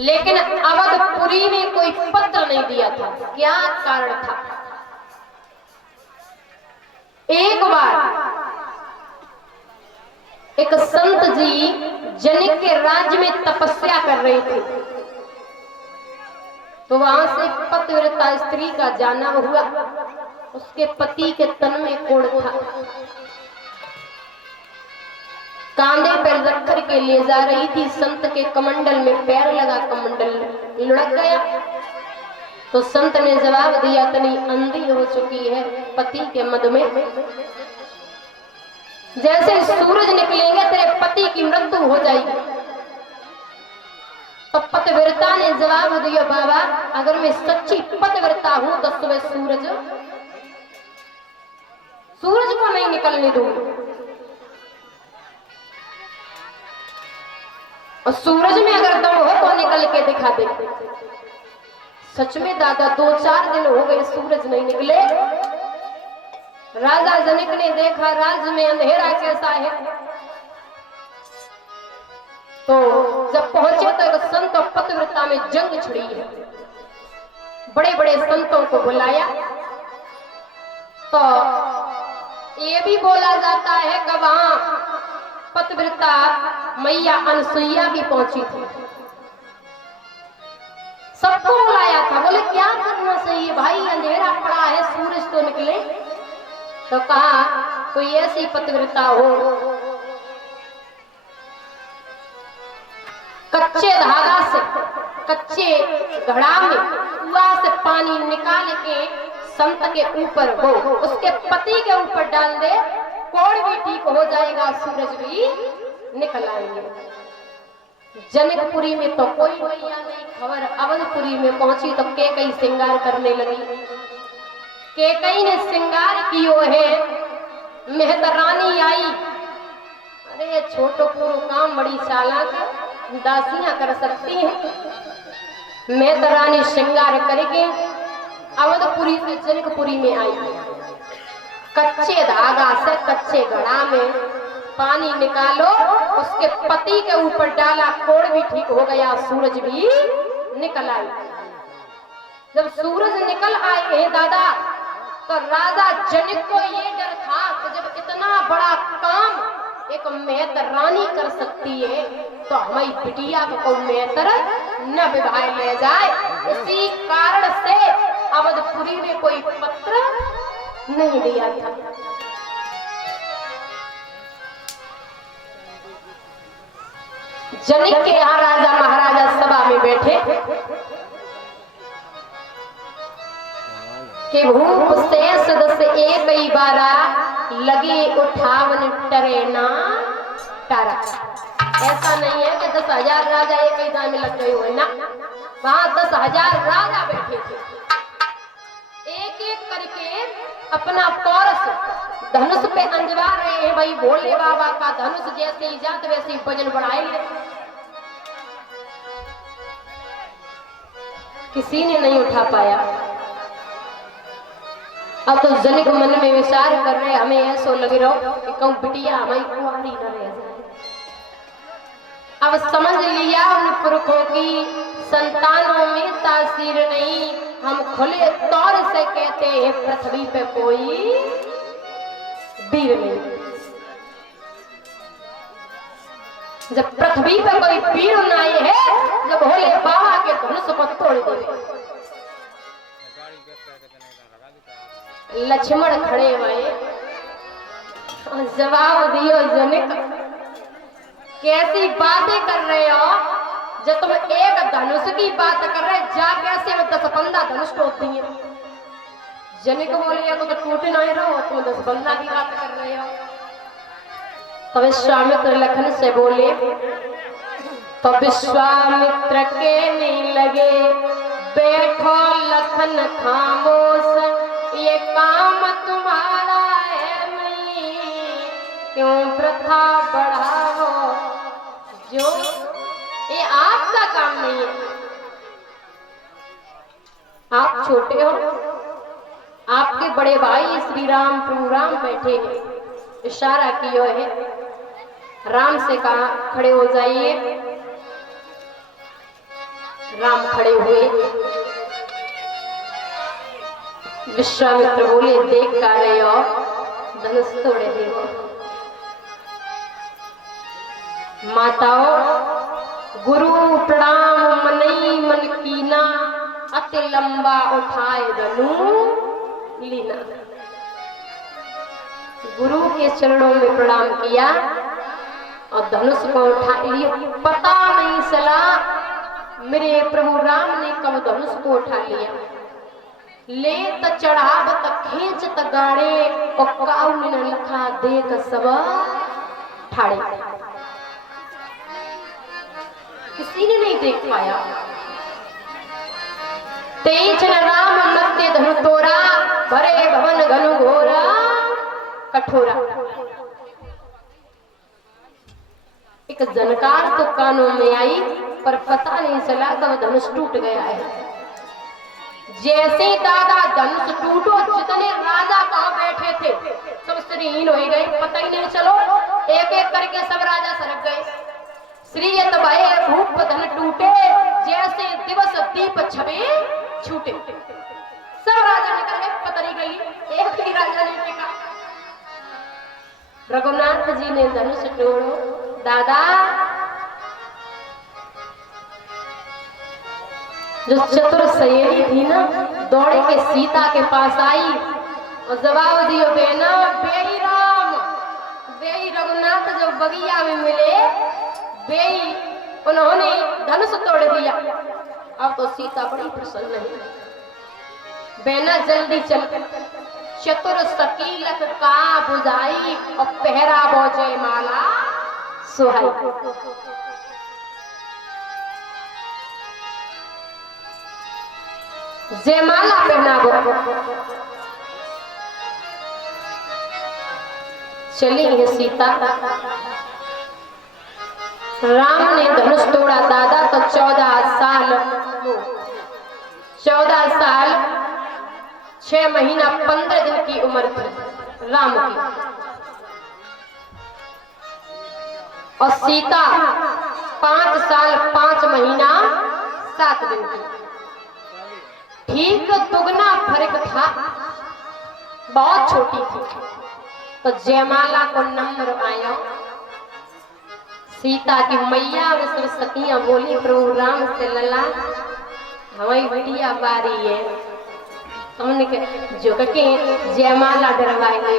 लेकिन अवधपुरी में कोई पत्र नहीं दिया था। क्या कारण था? एक बार एक संत जी जनिक के राज्य में तपस्या कर रहे थे, तो वहां से पतिव्रता स्त्री का जाना हुआ। उसके पति के तन में कोढ़ था, कांधे पर रख कर के ले जा रही थी। संत के कमंडल में पैर लगा, कमंडल लुढ़क गया। तो संत ने जवाब दिया, तनी अंधी हो चुकी है पति के मद में, जैसे सूरज निकलेंगे तेरे पति की मृत्यु हो जाएगी। तो पतिव्रता ने जवाब दिया, बाबा अगर मैं सच्ची पतिव्रता हूं तो सुबह सूरज को नहीं निकलने दूंगी, और सूरज में अगर दम हो तो निकल के दिखा दे। सच में दादा 2-4 दिन हो गए सूरज नहीं निकले। राजा जनिक ने देखा राज्य में अंधेरा कैसा है, तो जब पहुंचे तो संत और पतिव्रता में जंग छिड़ी है। बड़े बड़े संतों को बुलाया, तो ये भी बोला जाता है कि वहां पतिव्रता मैया अनसुईया भी पहुंची थी। सबको बुलाया था, बोले क्या करना चाहिए भाई, अंधेरा पड़ा है सूरज तो निकले। तो कहा कोई ऐसी पतिव्रता हो कच्चे धागा से, कच्चे घड़ा में कुआं से पानी निकाल के संत के ऊपर हो, उसके पति के ऊपर डाल दे, कोढ़ भी ठीक हो जाएगा, सूरज भी निकल आएंगे। जनकपुरी में तो कोई मैया नहीं खबर। अवधपुरी में पहुंची तो कैकई श्रृंगार करने लगी। कैकई ने श्रृंगार कियो है, मेहतरानी आई। अरे छोटो पूरो काम बड़ी चालाक दासियां कर सकती हैं। मेहतरानी श्रृंगार करके अवधपुरी से जनकपुरी में आई। कच्चे धागा से कच्चे घड़ा में पानी निकालो, उसके पति के ऊपर डाला, कोढ़ भी ठीक हो गया, सूरज भी निकल आई। जब सूरज निकल आए दादा, तो राजा जनिक को ये डर था कि जब इतना बड़ा काम एक मेहतरानी कर सकती है तो हमारी बिटिया को मेहतर न विवाह ले जाए। इसी कारण से अवधपुरी में कोई पत्र नहीं दिया था। जनिक के यहाँ राजा महाराजा सभा में बैठे कि भूप से सदस्य एक ही बारा लगे उठावन टरे ना टारा। ऐसा नहीं है कि 10,000 राजा एक ही दाम में लग गए हुए ना, वहां 10,000 राजा बैठे थे। एक एक करके अपना पौरस धनुष पे अंजवा रहे हैं। भाई भोले बाबा का धनुष जैसे ही जात वैसे ही वजन बढ़ाएंगे। किसी ने नहीं उठा पाया। अब तो जनिक मन में विचार कर रहे, हमें ऐसा लग रहा कि कहूं बिटिया हमारी कुंवारी न रह जाए। अब समझ लिया उन पुरखों की संतानों में तासीर नहीं। हम खुले तौर से कहते हैं पृथ्वी पे कोई वीर नहीं। जब पृथ्वी पे कोई वीर नहीं है, जब भोले बाबा के धनुष को तोड़ देवे। लक्ष्मण खड़े हुए, जवाब दियो जनिक, कैसी बातें कर रहे हो? जब तुम एक धनुष की बात कर रहे, जा कैसे 10-15 धनुष टूटती है। जनिक बोले तो टूट नहीं रहो, तुम 10-15 की बात कर रहे हो। तो विश्वामित्र लखन से बोले, तो विश्वामित्र के नहीं लगे, बैठो लखन खामोश, ये काम तुम्हारा है नहीं, क्यों प्रथा बढ़ाओ जो ये आपका काम नहीं है। आप छोटे हो, आपके बड़े भाई श्री राम प्रभु राम बैठे हैं। इशारा किया है, राम से कहा खड़े हो जाइए। राम खड़े हुए। विश्वामित्र बोले, देख का रहे हो, धनुष तोड़े हो। माताओं, गुरु प्रणाम मनई मन कीना, अति लंबा उठाए धनु लीना। गुरु के चरणों में प्रणाम किया और धनुष को उठा लिया। पता नहीं चला मेरे प्रभु राम ने कब धनुष को उठा लिया। ले त चढ़ाव त खींच त गाड़े, और काऊ ने लखा देख सब ठाड़े। किसी ने नहीं देख पाया। तेज न राम मध्य धनु तोरा, भरे भवन घनु घोरा कठोरा। एक जनकार तो कानों में आई, पर पता नहीं चला कब धनुष टूट गया है। जैसे दादा धनुष टूटो, जितने राजा कहाँ बैठे थे सब श्रीहीन हो गए, पता ही नहीं चलो। एक एक करके सब राजा सरक गए। श्रीयत भय भूप धन टूटे, जैसे दिवस दीप छबे छूटे। सब राजा निकल गए, पता नहीं गई, एक ही राजा नहीं टिका। रघुनाथ जी ने धनुष तोड़ो। दादा, जो चतुर सहेली थी ना, दौड़े के सीता के पास आई और जवाब दियो, बेना बेई राम बेई रघुनाथ जो बगिया में मिले, बेई उन्होंने धनुष तोड़ दिया। अब तो सीता बड़ी प्रसन्न है। बेना जल्दी चल, चतुर सकीलक का बुझाई, और पहरा बोझे माला सुहाई। जयमाला पहना वो, चली है सीता। राम ने धनुष तोड़ा दादा तो 14 साल 6 महीना 15 दिन की उम्र थी राम की, और सीता 5 साल 5 महीना 7 दिन की। ठीक दुगना फर्क था, बहुत छोटी थी। तो जयमाला को नंबर आया। सीता की मैया में सरस्वतियां बोली, प्रभु राम से लला हमारी बिटिया बारी है, हमने जो के जयमाला डरवाए ले।